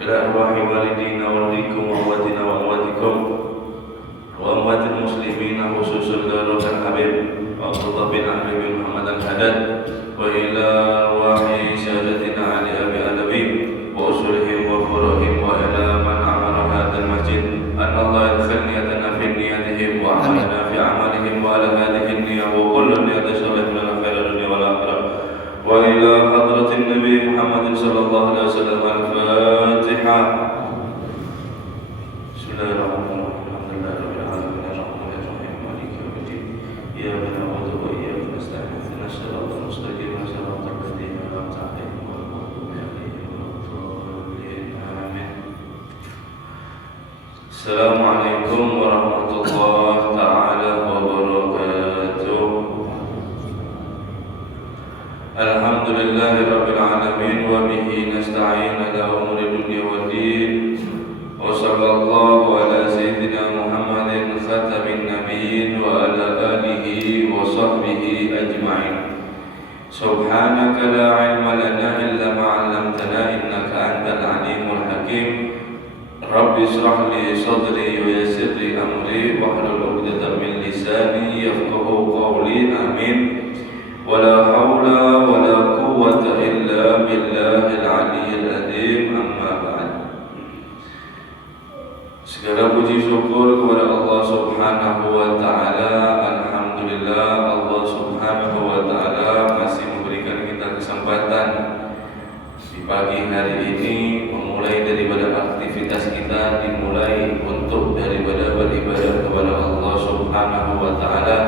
إلى أرواح والدينا والديكم وأمواتنا وأمواتكم وأموات المسلمين خصوصا لروح الحبيب عبد الله بن عمرو بن محمد الحداد وإلى أرواح سادتنا علي أبي أدبي وأصولهم وفروعهم وإلى من عمر هذا المسجد أن الله يدخل نيتنا في نياتهم وعملنا في أعمالهم وعلى هذه النية وكل نية صالح لنا خير الدنيا والآخرة وإلى حضرة النبي محمد صلى الله عليه وسلم الفاتحة. بسم الله الرحمن الرحيم. الحمد لله رب العالمين الرحمن الرحيم مالك يوم الدين إياك نعبد وإياك نستعين اهدنا الصراط المستقيم صراط الذين أنعمت عليهم غير المغضوب عليهم ولا الضالين آمين. السلام عليكم ورحمة الله تعالى وبركاته. الحمد لله رب العالمين وبه نستعين على أمور الدنيا والدين وصلى الله على سيدنا محمد خاتم النبيين وعلى آله وصحبه أجمعين. سبحانك لا علم لنا إلا ما علمتنا إنك أنت العليم الحكيم. رب اشرح لي صدري ويسر لي أمري واحلل عقدة من لساني يفقهوا قولي آمين. ولا حول ولا قوة إلا بالله العلي العظيم. أما بعد. Segala puji syukur kepada Allah Subhanahu wa taala. Alhamdulillah, Allah Subhanahu wa taala masih memberikan kita kesempatan di pagi hari ini memulai daripada aktivitas kita dimulai untuk daripada beribadah kepada Allah Subhanahu wa taala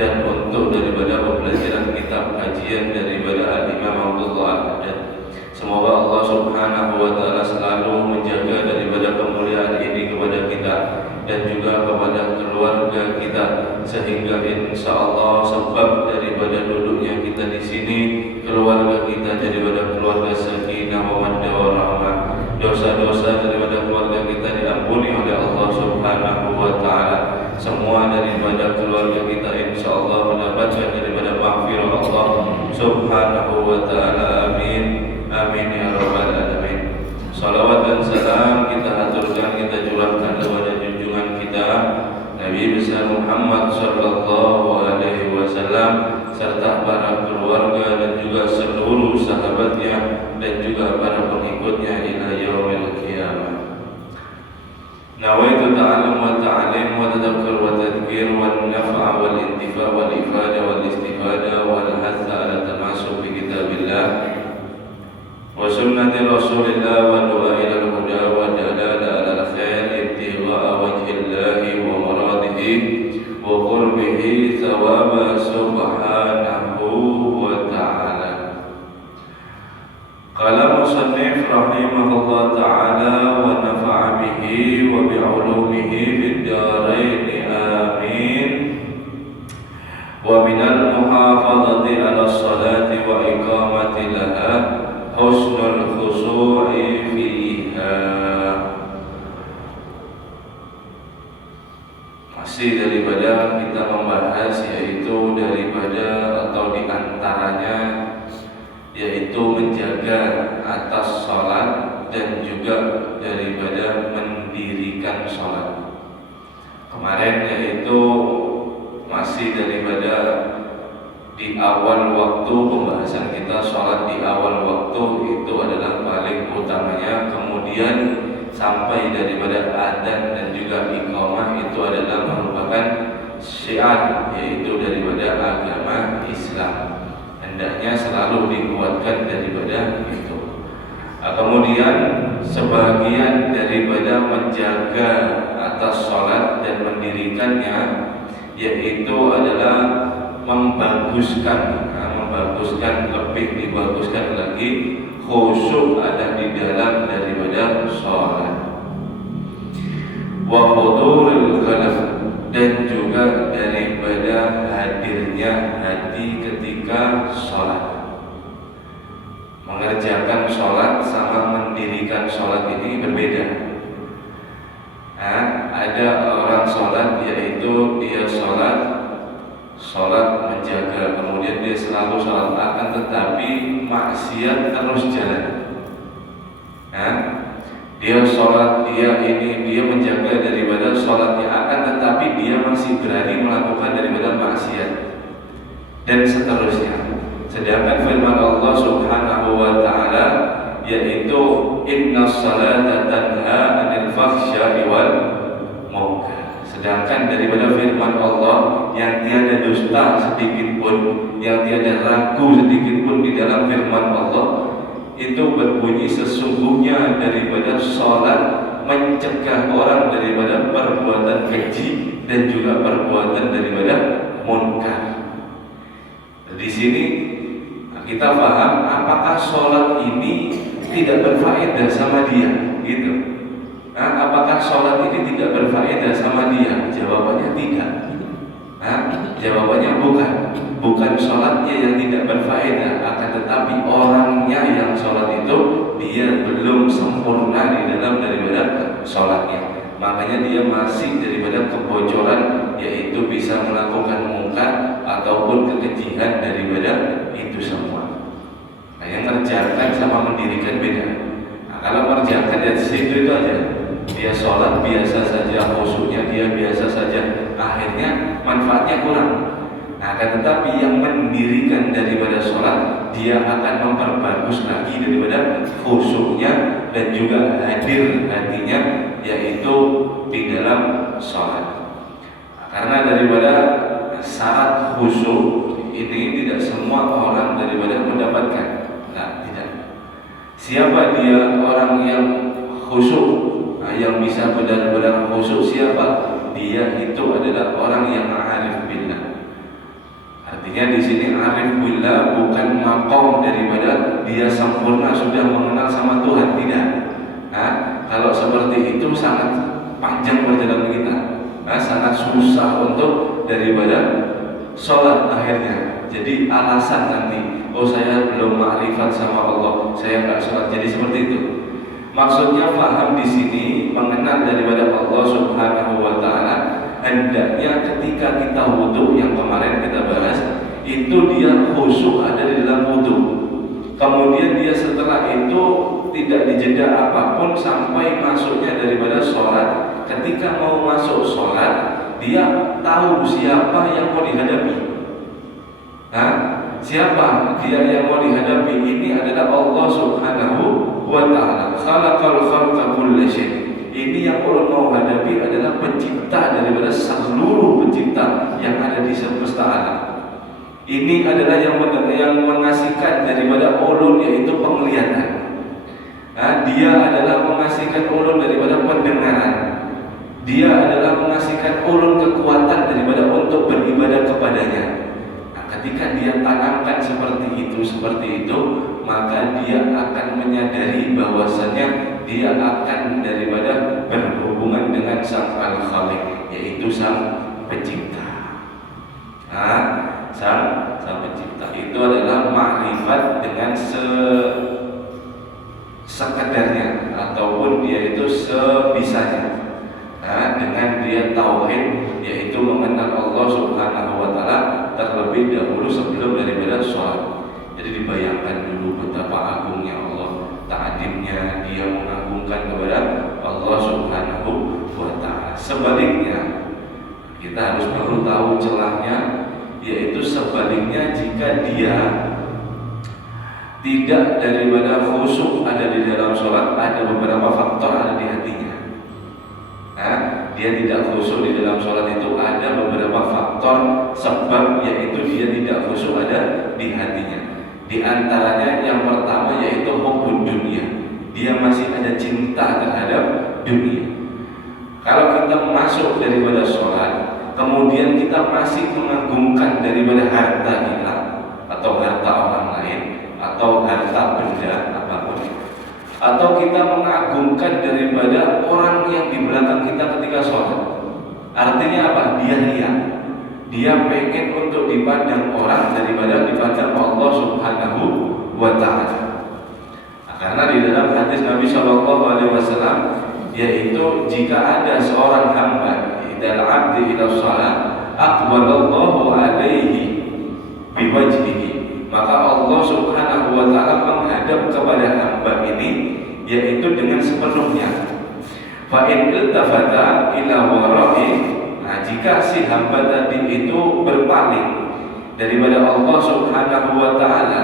dan untuk daripada pembelajaran kitab kajian daripada Al-Imam Abdullah Al-Haddad. Semoga Allah Subhanahu wa taala selalu menjaga daripada kemuliaan ini kepada kita dan juga kepada keluarga kita, sehingga insyaallah sebab daripada duduknya kita di sini keluarga kita daripada keluarga sakinah mawaddah warahmah, dosa-dosa daripada keluarga kita diampuni oleh Allah Subhanahu wa taala. Semua daripada keluarga kita insyaallah mendapatkan daripada maghfirah Allah Subhanahu wa taala. Amin. Amin ya rabbal alamin. Salawat dan salam kita haturkan, kita curahkan kepada junjungan kita Nabi besar Muhammad sallallahu alaihi wasallam serta para keluarga dan juga seluruh sahabatnya dan juga para pengikutnya ila yaumil qiyamah. Nawaitu ta'allum wa ta'alim wa tadhakkar wa tadhkir wa naf'a wal intifa' wal ifada wal istifada wal hatha ala tamasuk bi kitabillah wa sunnati rasulillah wa du'a ila al-huda wa dalala ala al-khair ibtigha'a wajhillahi wa maradihi wa qurbihi thawaba subhanahu wa ta'ala. Qala musannif rahimahullah ta'ala wa nafa'a bihi wa bi'ulumihi fid darain amin. Wa minal muhafadhati ala salati wa iqamati laha husnul khushu'i fiha. Masih daripada kita membahas yaitu daripada atau diantaranya yaitu menjaga atas sholat dan juga daripada mendirikan sholat. Kemarin yaitu masih daripada di awal waktu pembahasan kita, sholat di awal waktu itu adalah paling utamanya. Kemudian sampai daripada adzan dan juga iqamah itu adalah merupakan syiar yaitu daripada agama Islam. Hendaknya selalu dikuatkan daripada itu. Kemudian sebagian daripada menjaga atas sholat dan mendirikannya yaitu adalah membaguskan lebih dibaguskan lagi khusyuk ada di dalam daripada sholat. Wa hudurul qalb dan juga daripada hadirnya hati ketika sholat. Mengerjakan sholat sama mendirikan sholat ini berbeda. Ada orang sholat yaitu dia sholat menjaga, kemudian dia selalu sholat, akan tetapi maksiat terus jalan. Dia sholat, dia menjaga daripada sholatnya, akan tetapi dia masih berani melakukan daripada maksiat dan seterusnya. Sedangkan firman Allah Subhanahu wa taala yaitu innas salata tanha 'anil fahsya'i wal munkar. Sedangkan daripada firman Allah yang tiada dusta sedikit pun, yang tiada ragu sedikit pun di dalam firman Allah itu berbunyi sesungguhnya daripada sholat mencegah orang daripada perbuatan keji dan juga perbuatan daripada munkar. Di sini kita paham apakah sholat ini tidak berfaedah sama dia, gitu. Apakah sholat ini tidak berfaedah sama dia? Jawabannya tidak. Jawabannya bukan sholatnya yang tidak berfaedah, akan tetapi orangnya yang sholat itu dia belum sempurna di dalam daripada sholatnya. Makanya dia masih daripada kebocoran, yaitu bisa melakukan mungkar ataupun kekejian daripada itu semua. Nah, yang mengerjakan sama mendirikan beda. Nah, kalau mengerjakan ya situ itu aja. Dia sholat biasa saja, khusyuknya dia biasa saja, akhirnya manfaatnya kurang. Nah, tetapi yang mendirikan daripada sholat, dia akan memperbagus lagi daripada khusyuknya dan juga hadir hatinya, yaitu di dalam sholat. Nah, karena daripada syarat khusyuk ini tidak semua orang daripada mendapatkan. Nah, tidak. Siapa dia orang yang khusyuk? Yang bisa benar-benar khusyuk siapa? Dia itu adalah orang yang arif billah. Artinya di sini arif billah bukan makom daripada dia sempurna sudah mengenal sama Tuhan, tidak. Kalau seperti itu sangat panjang perjalanan kita. Sangat susah untuk daripada sholat akhirnya. Jadi alasan nanti, oh saya belum ma'rifat sama Allah, saya nggak sholat. Jadi seperti itu. Maksudnya paham di sini mengenal daripada Allah Subhanahu wa taala, hendaknya ketika kita wudu yang kemarin kita bahas, itu dia khusyuk ada di dalam wudu. Kemudian dia setelah itu tidak dijeda apapun sampai masuknya daripada sholat. Ketika mau masuk sholat, dia tahu siapa yang mau dihadapi. Siapa dia yang mau dihadapi? Ini adalah Allah Subhanahu wa ta'ala. Khalaqal khalqa kulla syai'. Ini yang Allah mau hadapi adalah pencipta daripada seluruh pencipta yang ada di semesta alam. Ini adalah yang mengasihkan daripada ulun, yaitu penglihatan. Dia adalah mengasihkan ulun daripada pendengaran. Dia adalah mengasihkan ulun kekuatan daripada untuk beribadah kepadanya. Ketika dia tanamkan seperti itu, maka dia akan menyadari bahwasanya dia akan daripada berhubungan dengan Sang Al-Khaliq, yaitu Sang Pencipta. Sang Pencipta itu adalah makrifat dengan sekedarnya ataupun dia itu sebisanya. Dengan dia tauhid, yaitu mengenal Allah Subhanahu wa taala terlebih dahulu sebelum daripada sholat. Jadi dibayangkan dulu betapa agungnya Allah, ta'adimnya dia mengagungkan kepada Allah Subhanahu wa taala. Sebaliknya, kita harus perlu tahu celahnya, yaitu sebaliknya jika dia tidak daripada khusyuk ada di dalam sholat, ada beberapa faktor ada di hatinya. Dia tidak khusyuk di dalam sholat itu ada beberapa faktor sebab, yaitu dia tidak khusyuk ada di hatinya. Di antaranya yang pertama yaitu hubbud dunia. Dia masih ada cinta terhadap dunia. Kalau kita masuk daripada sholat, kemudian kita masih mengagungkan daripada harta kita atau harta orang lain atau harta benda apapun, atau kita mengagungkan daripada orang yang di belakang kita ketika sholat. Artinya apa? Dia riya. Dia pengen untuk dipandang orang daripada dipandang Allah Subhanahu wa ta'ala. Karena di dalam hadis Nabi Shallallahu Alaihi Wasallam, yaitu jika ada seorang hamba idal abdi ila shalah aqbalallahu alaihi biwajhihi, maka Allah Subhanahu wa ta'ala menghadap kepada hamba ini, yaitu dengan sepenuhnya. Fa in iltafata ila wara'i, nah jika si hamba tadi itu berpaling daripada Allah Subhanahu wa taala,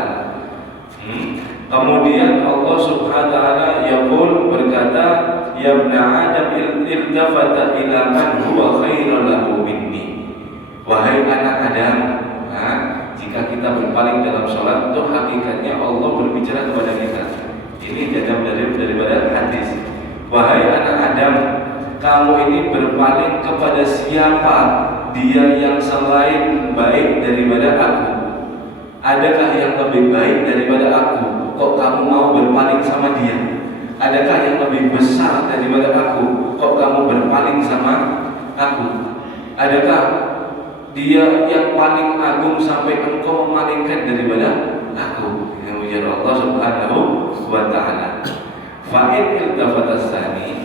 kemudian Allah Subhanahu wa taala yaqul, berkata, ya ibna adam iltafata ila man huwa khairan lahu minni. Wahai anak Adam, nah, jika kita berpaling dalam sholat itu hakikatnya Allah berbicara kepada kita. Ini daripada hadis. Wahai anak Adam, kamu ini berpaling kepada siapa? Dia yang selain baik daripada aku. Adakah yang lebih baik daripada aku? Kok kamu mau berpaling sama dia? Adakah yang lebih besar daripada aku? Kok kamu berpaling sama aku? Adakah dia yang paling agung sampai engkau memalingkan daripada aku? Yang ujar Allah Subhanahu wa ta'ala. Fa'in iltafatas tsani,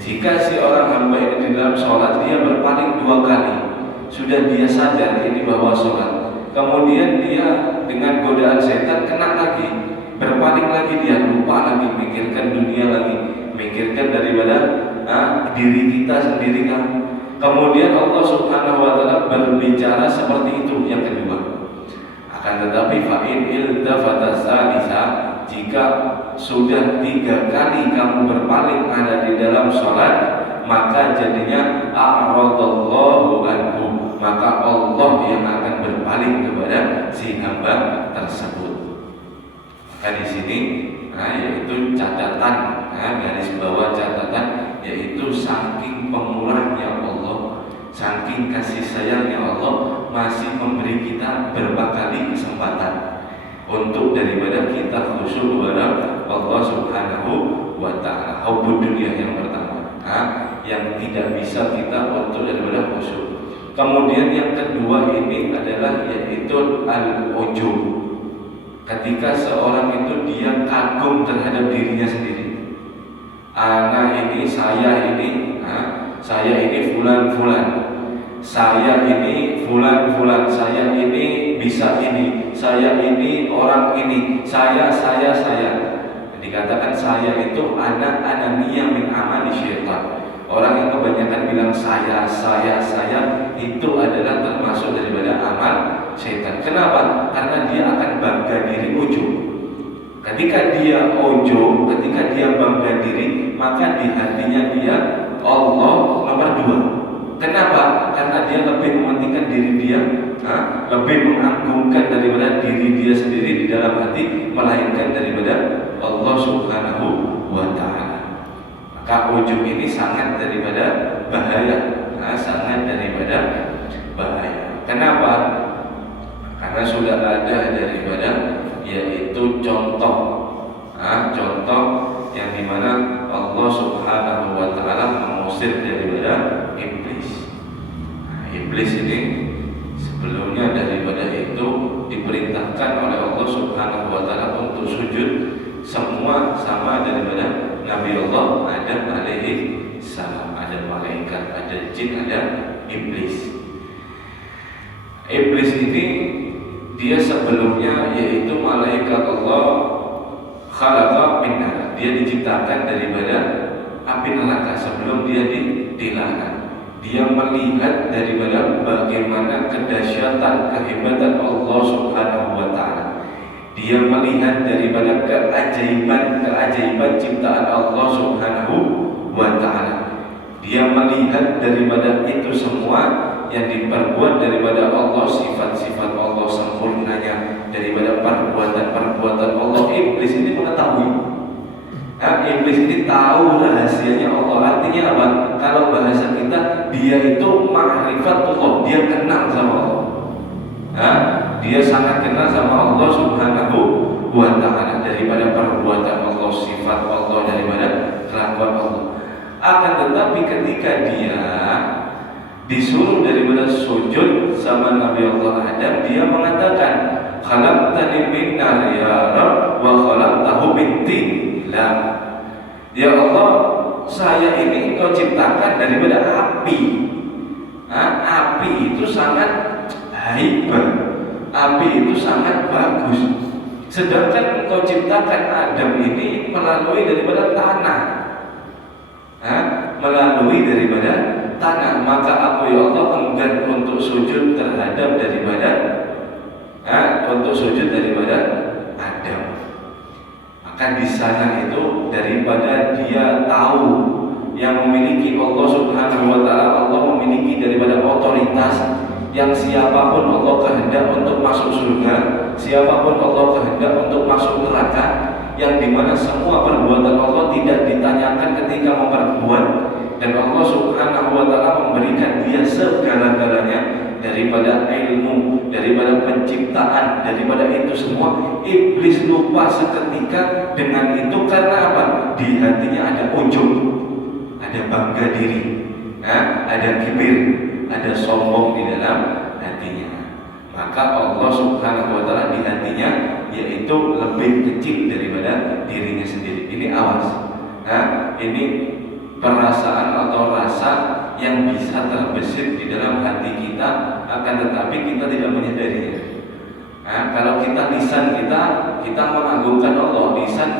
jika si orang hamba ini di dalam sholat dia berpaling 2 kali, sudah dia sadar ini bahwa sholat, kemudian dia dengan godaan setan kena lagi, berpaling lagi, dia lupa lagi, mikirkan dunia lagi, mikirkan daripada diri kita sendiri kan. Kemudian Allah Subhanahu wa ta'ala berbicara seperti itu yang kedua. Akan tetapi fa'in iltafatas tsalisa, jika sudah 3 kali kamu berpaling ada di dalam sholat, maka jadinya a'radallahu anhu, maka Allah yang akan berpaling kepada si hamba tersebut. Maka di sini yaitu catatan, garis bawah catatan, yaitu saking pemurahnya Allah, saking kasih sayangnya Allah, masih memberi kita berapa kali kesempatan untuk daripada kita khusyuk kepada Allah Subhanahu wa ta'ala. Hubbud dunia yang pertama, yang tidak bisa kita untuk daripada khusyuk. Kemudian yang kedua ini adalah yaitu al-ujub. Ketika seorang itu dia kagum terhadap dirinya sendiri. Saya ini fulan-fulan, saya ini fulan-fulan, saya ini bisa ini, saya ini orang ini, saya. Dikatakan saya itu anak anania min amali syaitan. Orang yang kebanyakan bilang saya itu adalah termasuk daripada amal syaitan. Kenapa? Karena dia akan bangga diri, ujub. Ketika dia ujub, ketika dia bangga diri, maka di hatinya dia Allah nomor 2. Kenapa? Karena dia lebih mementingkan diri dia, lebih mengagungkan daripada diri dia sendiri di dalam hati, melainkan daripada Allah Subhanahu wa ta'ala. Maka ujub ini sangat daripada bahaya, sangat daripada bahaya. Kenapa? Karena sudah ada daripada yaitu contoh yang dimana Allah Subhanahu wa ta'ala mengusir daripada iblis. Iblis ini sebelumnya daripada itu diperintahkan oleh Allah Subhanahu wa ta'ala untuk sujud semua sama daripada Nabi Allah Adam alaihi salam. Ada malaikat, ada jin, ada iblis. Iblis ini dia sebelumnya yaitu malaikat Allah khalaqa min nar. Dia diciptakan daripada api neraka sebelum dia dilaknat. Dia melihat daripada bagaimana kedahsyatan, kehebatan Allah Subhanahu wa ta'ala. Dia melihat daripada keajaiban ciptaan Allah Subhanahu wa ta'ala. Dia melihat daripada itu semua yang diperbuat daripada Allah, sifat-sifat Allah sempurnanya, daripada perbuatan Allah. Iblis ini mengetahui. Iblis ini tahu rahasianya Allah. Artinya apa? Kalau bahasa kita, dia itu ma'rifatullah, dia kenal sama Allah. Dia sangat kenal sama Allah Subhanahu wa ta'ala, daripada perbuatan Allah, sifat Allah, daripada kelakuan Allah. Akan tetapi ketika dia disuruh daripada sujud sama Nabi Allah Adam, dia mengatakan, khalaqtani min nar ya Rabb wa khalaqtahu min tin. Ya Allah, saya ini Engkau ciptakan daripada api. Api itu sangat hebat, api itu sangat bagus. Sedangkan engkau ciptakan Adam ini melalui daripada tanah, melalui daripada tanah. Maka aku ya Allah enggan untuk sujud terhadap daripada untuk sujud daripada Adam. Maka di sana itu daripada dia tahu yang memiliki Allah Subhanahu wa taala, Allah memiliki daripada otoritas yang siapapun Allah kehendak untuk masuk surga, siapapun Allah kehendak untuk masuk neraka, yang dimana semua perbuatan Allah tidak ditanyakan ketika memperbuat, dan Allah Subhanahu wa taala memberikan dia segala-galanya daripada ilmu, daripada penciptaan, daripada itu semua. Iblis lupa seketika dengan itu karena apa? Di hatinya ada ujub, ada bangga diri, ada kibir, ada sombong di dalam hatinya. Maka Allah Subhanahu wa taala di hatinya yaitu lebih kecil daripada dirinya sendiri. Ini awas. Ini perasaan atau rasa yang bisa terbesit di dalam hati kita, akan tetapi kita tidak menyadarinya. Kalau kita lisan kita mengagungkan Allah, lisan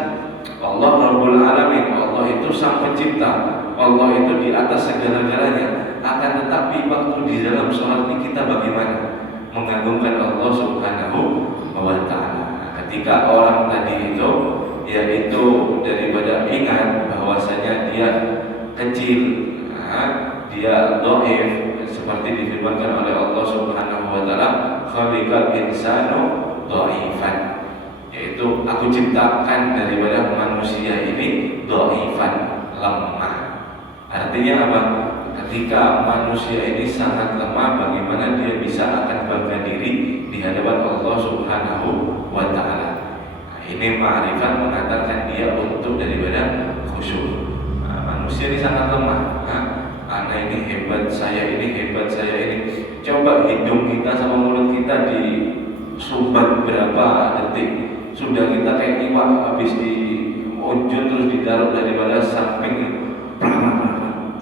Allah Rabbul Alamin, Allah itu sang pencipta, Allah itu di atas segala-galanya. Akan tetapi waktu di dalam sholat ini kita bagaimana? Mengagungkan Allah Subhanahu wa ta'ala. Ketika orang tadi itu yaitu daripada ingat bahwasanya dia kecil, dia dhaif, seperti difirmankan oleh Allah Subhanahu wa ta'ala, khalaqal insanu dhaifan, yaitu aku ciptakan daripada manusia ini dhaifan, lemah. Artinya apa? Ketika manusia ini sangat lemah, bagaimana dia bisa akan bangga diri di hadapan Allah Subhanahu wa ta'ala. Ini ma'rifat mengatakan dia untuk daripada khusyuk. Manusia ini sangat lemah. Anak ini hebat, saya ini hebat, saya ini. Coba hidung kita sama mulut kita disumbat berapa detik, sudah kita kayak iwak habis diunjun terus ditaruh daripada samping.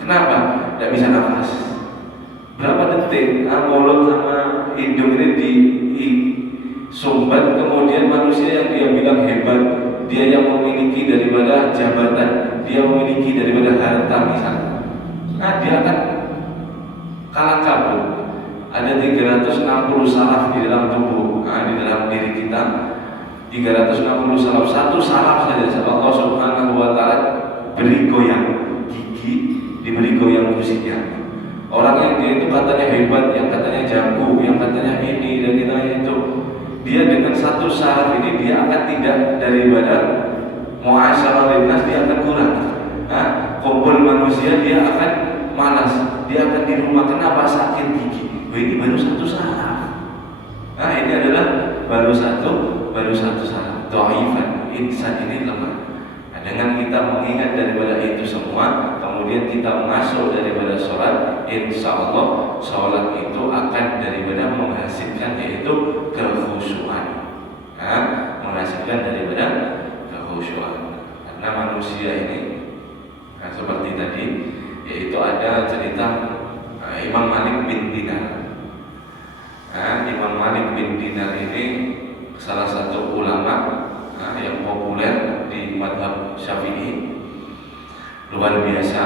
Kenapa? Tidak bisa nafas. Berapa detik mulut sama hidung ini disumbat, kemudian manusia yang dia bilang hebat, dia yang memiliki daripada jabatan, dia memiliki daripada harta misalnya, dia akan kalah kabut. Ada 360 saraf di dalam tubuh, di dalam diri kita. 360 saraf, satu saraf saja Allah Subhanahu wa ta'ala beri goyang, gigi diberi goyang musiknya. Orang yang dia itu katanya hebat, yang katanya jago, yang katanya ini dan itu, dia dengan satu saraf ini dia akan tidak daripada mu'asyarah linnas, dia akan kurang. Kumpul manusia dia akan malas, dia akan di rumah. Kenapa? Sakit gigi. Ini baru satu saraf. Ini adalah baru satu saraf. Dhaifan, insan ini lemah. Dengan kita mengingat daripada itu semua, kemudian kita masuk daripada sholat, insya Allah sholat itu akan daripada menghasilkan yaitu kekhusyuan, menghasilkan daripada kekhusyuan. Karena manusia ini seperti tadi, yaitu ada cerita Imam Malik bin Dinar. Imam Malik bin Dinar ini salah satu ulama yang populer di mazhab Syafi'i, luar biasa.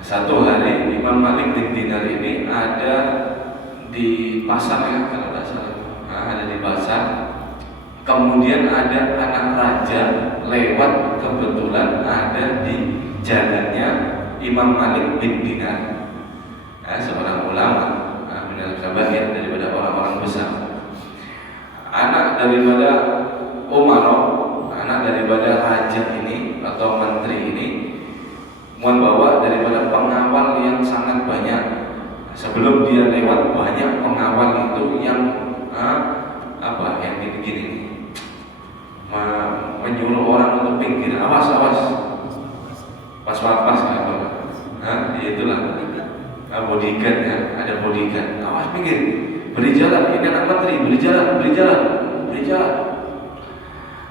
Satu hari Imam Malik bin Dinar ini ada di pasar, ya kalau tidak salah, ada di pasar. Kemudian ada anak raja lewat, kebetulan ada di jalannya Imam Malik bin Dinar, seorang ulama, minal kabair, daripada orang-orang besar. Anak daripada Umaro, anak daripada raja ini atau menteri ini, membawa daripada pengawal yang sangat banyak. Sebelum dia lewat, banyak pengawal itu yang yang gini-gini, menyuruh orang untuk pinggir, awas, pas, itulah bodyguard, ada bodyguard, awas pinggir, beri jalan, ini anak menteri, beri jalan.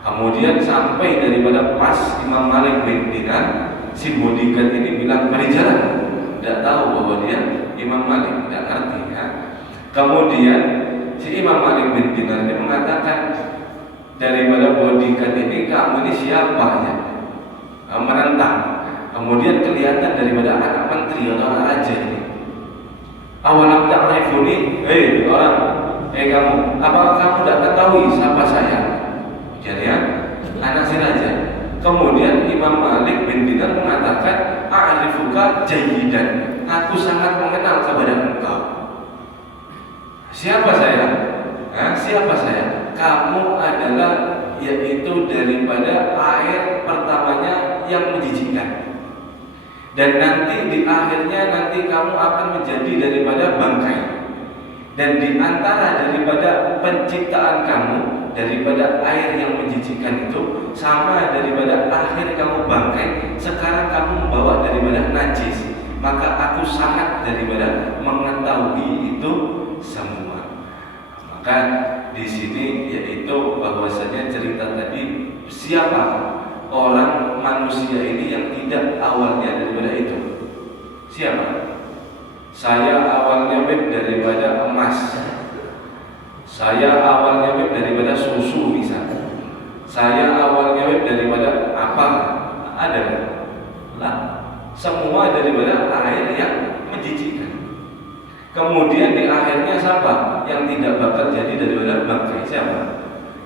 Kemudian sampai daripada pas Imam Malik bin Dinar, si bodyguard ini bilang beri jalan, tidak tahu bahwa dia Imam Malik, tidak ngerti. Kemudian si Imam Malik bin Dinar ini mengatakan, daripada bodyguard ini, kamu ini siapa ya? Menentang. Kemudian kelihatan daripada anak menteri atau anak raja ini. Awalam ta'rifuni, orang, kamu, apakah kamu tidak ketahui siapa saya? Jadi anak si raja. Kemudian Imam Malik bin Dinar mengatakan, a'rifuka jayyidan, aku sangat mengenal kepada engkau. Siapa saya? Siapa saya? Kamu adalah yaitu daripada air pertamanya yang menjijikkan. Dan nanti di akhirnya nanti kamu akan menjadi daripada bangkai. Dan di antara daripada penciptaan kamu, daripada air yang menjijikkan itu, sama daripada akhir kamu bangkai, sekarang kamu membawa daripada najis. Maka aku sangat daripada mengetahui itu semua. Maka di sini yaitu bahwasanya cerita tadi, siapa orang manusia ini yang tidak awalnya daripada itu? Siapa? Saya awalnya daripada emas. Saya awalnya daripada susu misalnya. Saya awalnya daripada apa? Ada lah. Semua daripada air yang menjijikkan. Kemudian di akhirnya siapa? Yang tidak bakal jadi daripada bangkai siapa?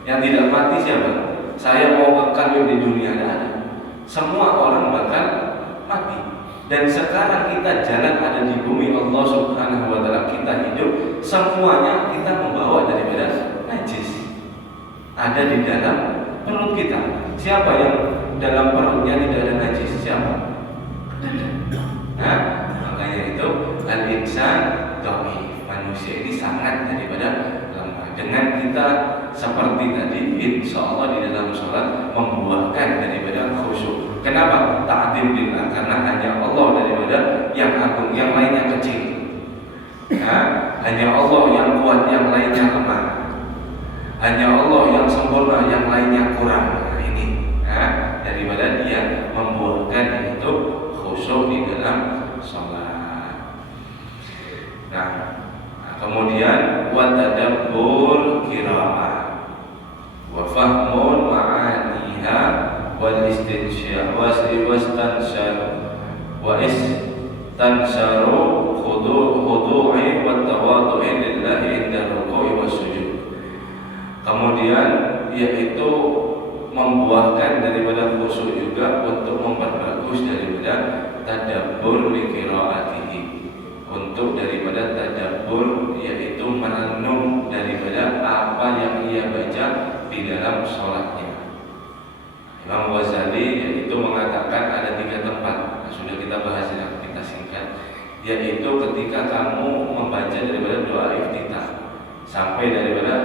Yang tidak mati siapa? Saya mau kekal di dunia ada. Semua orang bakal mati. Dan sekarang kita jalan ada di bumi Allah Subhanahu wa taala, kita hidup, semuanya kita membawa daripada najis. Ada di dalam perut kita. Siapa yang dalam perutnya tidak ada najis? Siapa? Makanya itu al-insan dhaif. Manusia ini sangat daripada lemah. Dengan kita seperti tadi, insya Allah di dalam sholat membuahkan daripada khusyuk. Kenapa? Ta'zim billah, karena hanya Allah daripada yang agung, yang lainnya kecil. Hanya Allah yang kuat, yang lainnya lemah. Hanya Allah yang sempurna, yang lainnya kurang. Ini daripada dia membuahkan itu khusyuk di dalam sholat. Kemudian wa tadabbur qiraah wa fahmun ma'aniha wal istinsyaq wa istansharu khudu'i wa tawadhu'i lillahi inda ruku'i was sujud. Kemudian yaitu membuahkan daripada khusyuk juga untuk memperbagus daripada tadabbur li qiraatihi, untuk daripada tadabbur yaitu merenung daripada apa yang ia baca di dalam sholatnya. Imam Ghazali yaitu mengatakan ada 3 tempat, sudah kita bahas ya, kita singkat, yaitu ketika kamu membaca daripada doa iftitah sampai daripada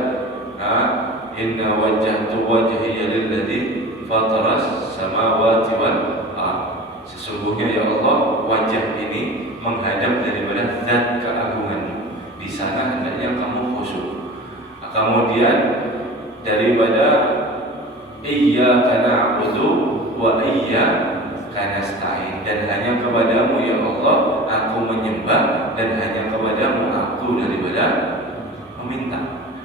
inna wajjahtu wajhiya lilladzi fataras samawati wal ardh. Sesungguhnya ya Allah, wajah ini menghadap daripada zat keagungan. Di sana hendaknya kamu khusyuk. Kemudian daripada iyyaka na'budu wa iyyaka nasta'in, dan hanya kepadamu ya Allah aku menyembah, dan hanya kepadamu aku daripada meminta.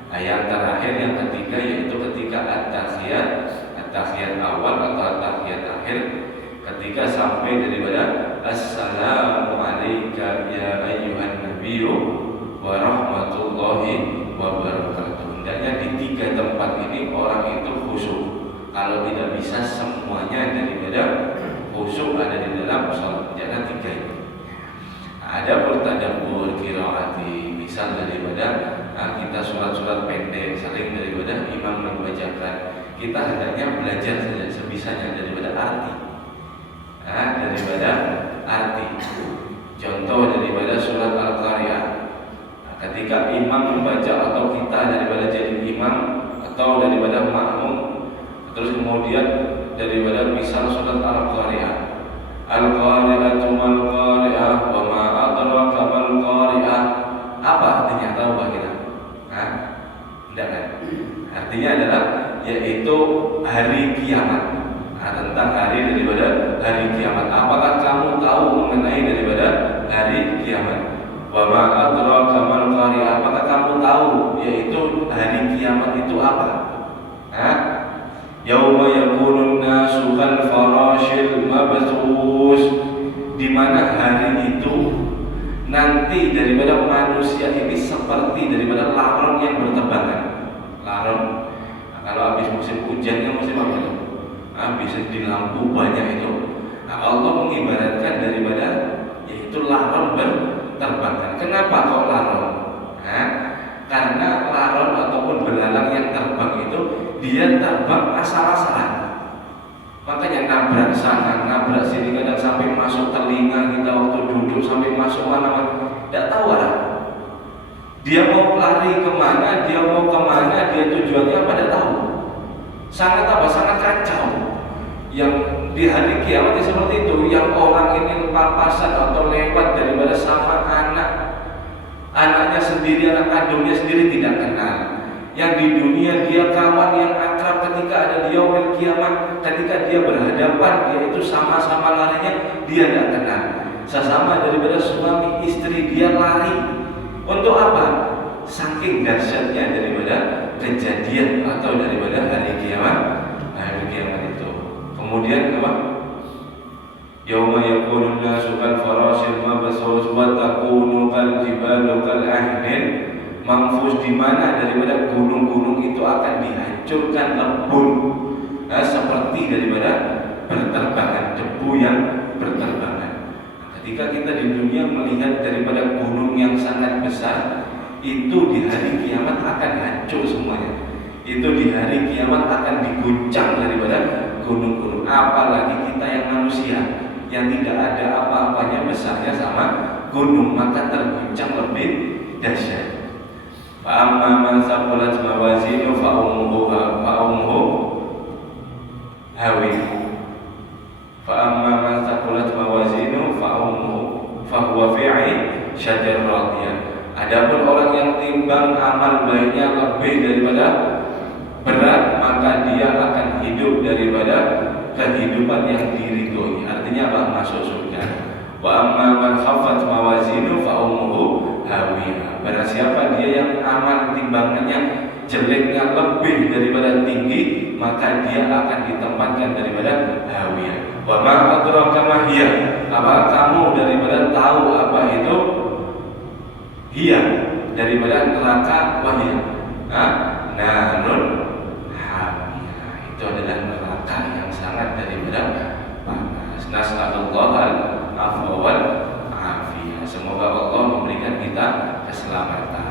Ayat terakhir yang ketiga yaitu ketika at-tahiyat awal atau at-tahiyat akhir, ketika sampai daripada assalamu alayka ya ayyuhan nabiyyu wa rahmatullahi wa barakatuh. Hendaknya di 3 tempat ini orang itu khusyuk. Kalau tidak bisa semuanya daripada khusyuk ada di dalam sholat, jangan 3 ini. Ada bertadabbur qiraati, misal daripada kita surat-surat pendek sering daripada imam membacakan, kita hendaknya belajar saja sebisanya daripada arti. Daripada arti. Contoh daripada surat Al-Qariyah. Ketika imam membaca atau kita daripada jadi imam atau daripada makmum, terus kemudian daripada misal surat Al-Qariyah. Al-Qariyatu mal Qariyah wa ma adraka mal Qariyah. Apa artinya? Tahu tak kita? Tidak kan? Artinya adalah yaitu hari kiamat. Tentang hari daripada hari kiamat. Apakah kamu tahu mengenai daripada hari kiamat? Wa ma adraka mal Qariyah. Apakah kamu tahu yaitu hari kiamat itu apa? Yauma yakunun nasu kal farashil mabthus, di mana hari itu nanti daripada manusia ini seperti daripada laron yang berterbangan. Laron, nah, kalau habis musim hujan kan musim apa? Habis di lampu banyak itu. Nah, Allah mengibaratkan daripada yaitu laron berterbangan. Kenapa kok laron? Nah, karena laron ataupun belalang yang terbang itu dia terbang asal-asalan. Makanya nabrak sana, nabrak sini, kadang sampai masuk telinga kita waktu duduk, sampai masuk mana-mana, tidak tahu arah. Dia mau lari kemana, dia mau kemana, dia tujuannya apa, tidak tahu. Sangat apa? Sangat kacau. Yang di hari kiamat seperti itu, yang orang ini papasan atau lewat daripada sama anaknya sendiri, anak kandungnya sendiri tidak kenal. Yang di dunia dia kawan yang akrab, ketika ada di yaumil kiamat, ketika dia berhadapan, dia itu sama-sama larinya, dia tidak kenal. Sesama daripada suami istri dia lari. Untuk apa? Saking dahsyatnya daripada kejadian atau daripada hari kiamat. Hari kiamat itu. Kemudian apa? Yauma yakunun nasu kal farashil mabthus wa takunu kal jibalu kal ahnil manfus, di mana daripada gunung-gunung itu akan dihancurkan lebur, seperti daripada berterbangan debu yang berterbangan. Ketika kita di dunia melihat daripada gunung yang sangat besar, itu di hari kiamat akan hancur semuanya. Itu di hari kiamat akan diguncang daripada gunung-gunung. Apalagi kita yang manusia yang tidak ada apa-apanya besarnya sama gunung, maka terguncang lebih dahsyat. Fa'amma man thaqulat mawazinu fa'ummuhu hawiya. Fa'amma man thaqulat mawazinu fa'ummuhu fahuwa fi 'ishatin radiyah. Adapun orang yang timbang amal baiknya lebih daripada berat, maka dia akan hidup daripada kehidupan yang diridhoi. Artinya apa? Masuk surga. Wa amma man khaffat mawazinu fa ummuhu hawiyah. Barang siapa dia yang amal timbangannya jeleknya lebih daripada tinggi, maka dia akan ditempatkan daripada hawiyah. Wa ma adraka ma hiya. Apa kamu daripada tahu apa itu hiya? Daripada neraka wahia. Narun hamiyah. Itu adalah neraka yang sangat daripada panas. Nas'alullah al-afwa wal afiyah. Semoga Allah memberikan kita keselamatan.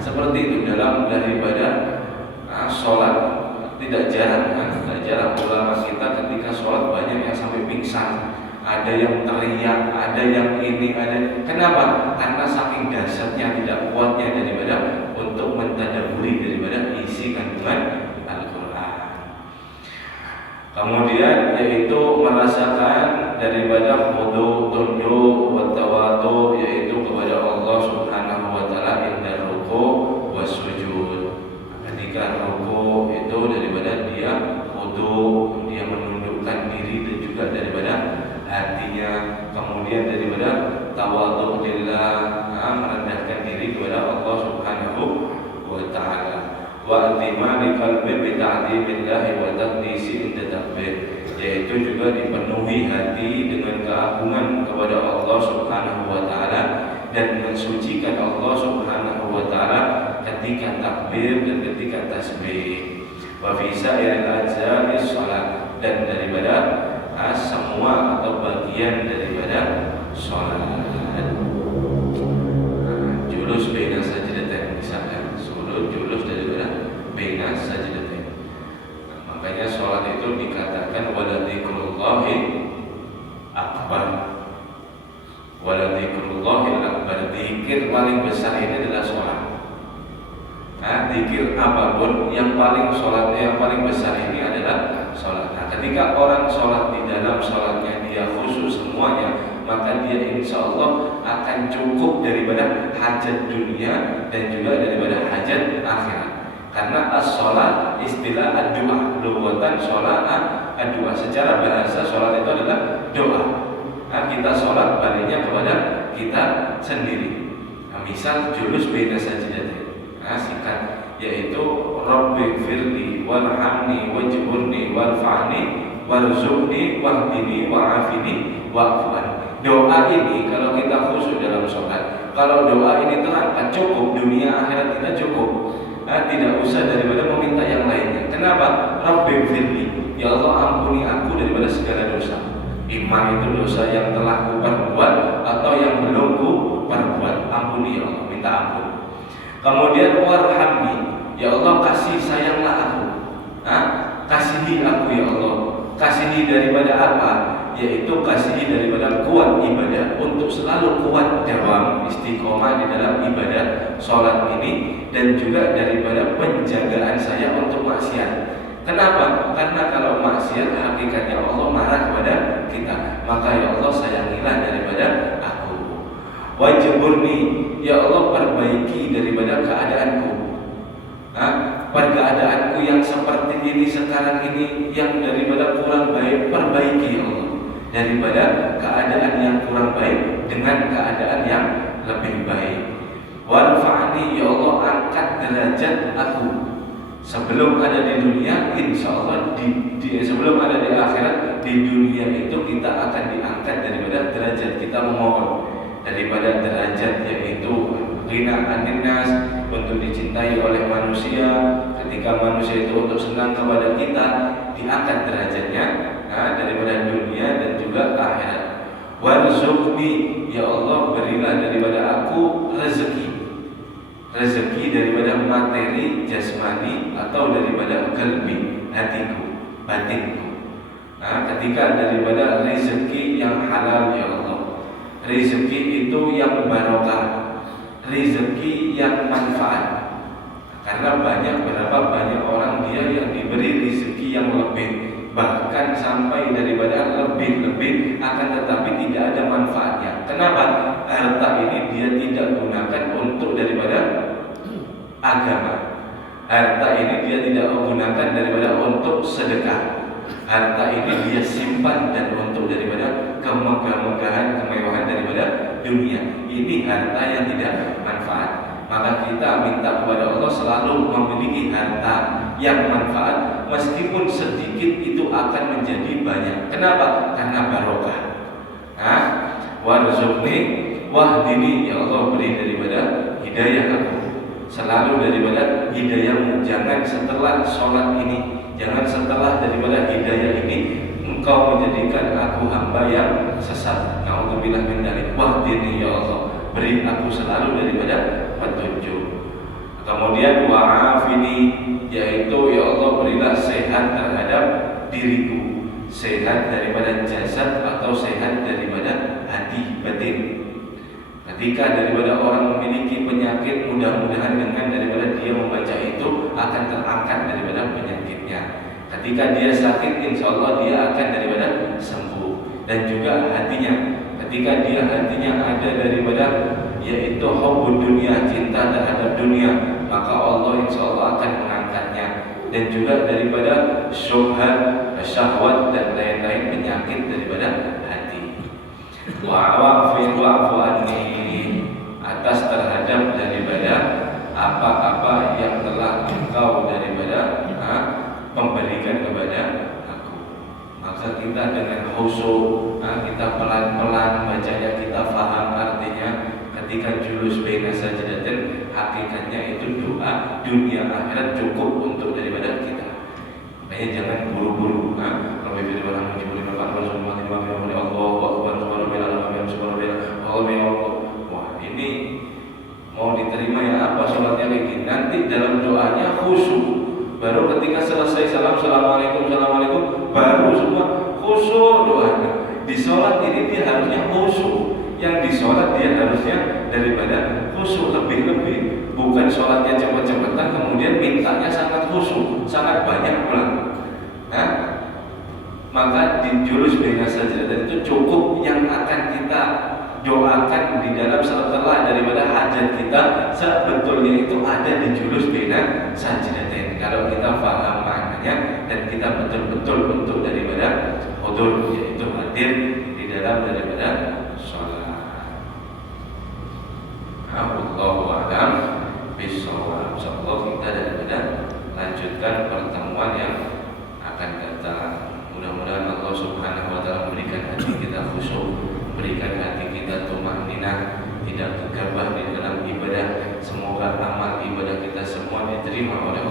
Seperti itu dalam daripada sholat. Tidak jarang ulama kita ketika sholat banyak yang sampai pingsan, ada yang teriak, ada yang ini, ada. Kenapa? Karena saking dahsyatnya, tidak kuatnya daripada untuk mentadaburi daripada isi kandungan Al-Quran. Kemudian yaitu merasakan daripada khudu, tunduk, wa tawadu, yaitu kepada Allah Subhanahu wa taala inda ruku' was sujud. Ketika ruku' itu daripada dia khudu, dia menundukkan diri, dan juga daripada hatinya. Kemudian daripada tawadhu lillah, merendahkan diri kepada Allah Subhanahu wa taala. Wa intimani qalbi bi ta'dhimillah wa taqdisi inda takbir, yaitu juga dipenuhi hati dengan keagungan kepada Allah Subhanahu wa taala dan mensucikan Allah Subhanahu wa taala ketika takbir dan ketika tasbih. Wa fi sa'iril ajza'i shalat, dan daripada semua atau bagian daripada sholat. Julus baina sajdatain, misalkan julus daripada baina sajdatain. Makanya sholat itu dikatakan wala dzikrullahi akbar. Wala dzikrullahi akbar. Zikir paling besar ini adalah sholat. Zikir apapun yang paling sholatnya yang paling besar ini adalah sholat. Ketika orang sholat di dalam sholatnya dia khusyuk semuanya, maka dia insya Allah akan cukup daripada hajat dunia dan juga daripada hajat akhirat. Karena as-sholat istilah ad-du'a, lughatan sholat ad-du'a. Secara bahasa sholat itu adalah doa. Kita sholat baliknya kepada kita sendiri. Misal julus baina sajdatain, singkat, yaitu Rabbi firli warhamni wajburni warfa'ni warzuqni wahdini wa'afini wa'fu'an. Doa ini kalau kita khusyuk dalam sholat, kalau doa ini terangkat cukup, dunia akhirat kita cukup. Tidak usah daripada meminta yang lainnya. Kenapa? Rabbi firli, ya Allah ampuni aku daripada segala dosa. Iman itu dosa yang telah ku perbuat atau yang belum ku perbuat. Ampuni ya Allah, minta ampun. Kemudian warhamni, ya Allah kasih sayanglah aku. Kasihi aku ya Allah. Kasihi daripada apa? Yaitu kasihi daripada kuat ibadah, untuk selalu kuat dalam istiqomah di dalam ibadah sholat ini, dan juga daripada penjagaan saya untuk maksiat. Kenapa? Karena kalau maksiat hakikatnya Allah marah kepada kita. Maka ya Allah sayangilah daripada aku. Wajburni, ya Allah perbaiki daripada keadaanku. Keadaanku yang seperti ini sekarang ini, yang daripada kurang baik, perbaiki ya Allah. Daripada keadaan yang kurang baik dengan keadaan yang lebih baik. Warfa'ni, ya Allah angkat derajat aku. Sebelum ada di dunia, insya Allah sebelum ada di akhirat, di dunia itu kita akan diangkat daripada derajat kita memohon, daripada derajat yaitu ghina 'anil nas, untuk dicintai oleh manusia. Ketika manusia itu untuk senang kepada kita, diangkat derajatnya daripada dunia dan juga akhirat. Warzuqni, ya Allah berilah daripada aku rezeki daripada materi jasmani atau daripada qalbi, hatiku, batinku. Ketika daripada rezeki yang halal ya Allah, rezeki itu yang barokah, rezeki yang manfaat. Karena berapa banyak orang dia yang diberi rezeki yang lebih, bahkan sampai daripada lebih, akan tetapi tidak ada manfaatnya. Kenapa? Harta ini dia tidak gunakan untuk daripada agama. Harta ini dia tidak gunakan daripada untuk sedekah. Harta ini dia simpan dan untuk daripada kemegahan, kemewahan daripada dunia. Ini harta yang tidak manfaat. Maka kita minta kepada Allah selalu memiliki harta yang manfaat, meskipun sedikit itu akan menjadi banyak. Kenapa? Karena barokah. Warzuqni wahdini, ya Allah beri daripada hidayah aku. Selalu daripada hidayahmu. Jangan setelah sholat ini, jangan setelah daripada hidayah ini engkau menjadikan aku hamba yang sesat. Na'udzubillah min dzalik. Wahdini ya Allah, beri aku selalu daripada petunjuk. Kemudian wa'afini, yaitu ya Allah berilah sehat terhadap diriku, sehat daripada jasad atau sehat daripada hati batin. Ketika daripada orang memiliki penyakit, mudah-mudahan dengan daripada dia membaca itu akan terangkat daripada penyakitnya. Ketika dia sakit, insya Allah dia akan daripada sembuh. Dan juga hatinya, ketika dia hatinya ada daripada yaitu hubbud dunia, cinta terhadap dunia, maka Allah insya Allah akan mengangkatnya. Dan juga daripada syubhat, syahwat dan lain-lain penyakit daripada hati. Wa'fu anni, atas terhadap daripada apa-apa yang telah engkau daripada memberikan kepada aku. Maka kita dengan khusyuk, kita pelan-pelan bacanya, kita faham artinya. Ketika julus baina sajdatain, hakikatnya itu doa dunia akhirat cukup untuk daripada kita. Makanya jangan buru-buru. Kalau itu orang menjibuli bapak Rasulullah wah ini mau diterima ya apa sholatnya kayak gini. Nanti dalam doanya khusyuk. Baru ketika selesai salam, assalamualaikum, baru semua khusyuk doanya. Di sholat ini dia harusnya khusyuk. Yang di sholat dia harusnya daripada khusyuk lebih-lebih. Bukan sholatnya cepat-cepatan kemudian mintanya sangat khusyuk, sangat banyak pulang. Maka di julus baina sajdatain itu cukup yang akan kita doakan di dalam setelah daripada hajat kita, sebetulnya itu ada di julus baina sajdatain. Kalau kita paham maknanya dan kita betul-betul untuk daripada hudur, yaitu hadir di dalam daripada sholat. Allahu a'lam bishawab. Insyaallah kita diterima oleh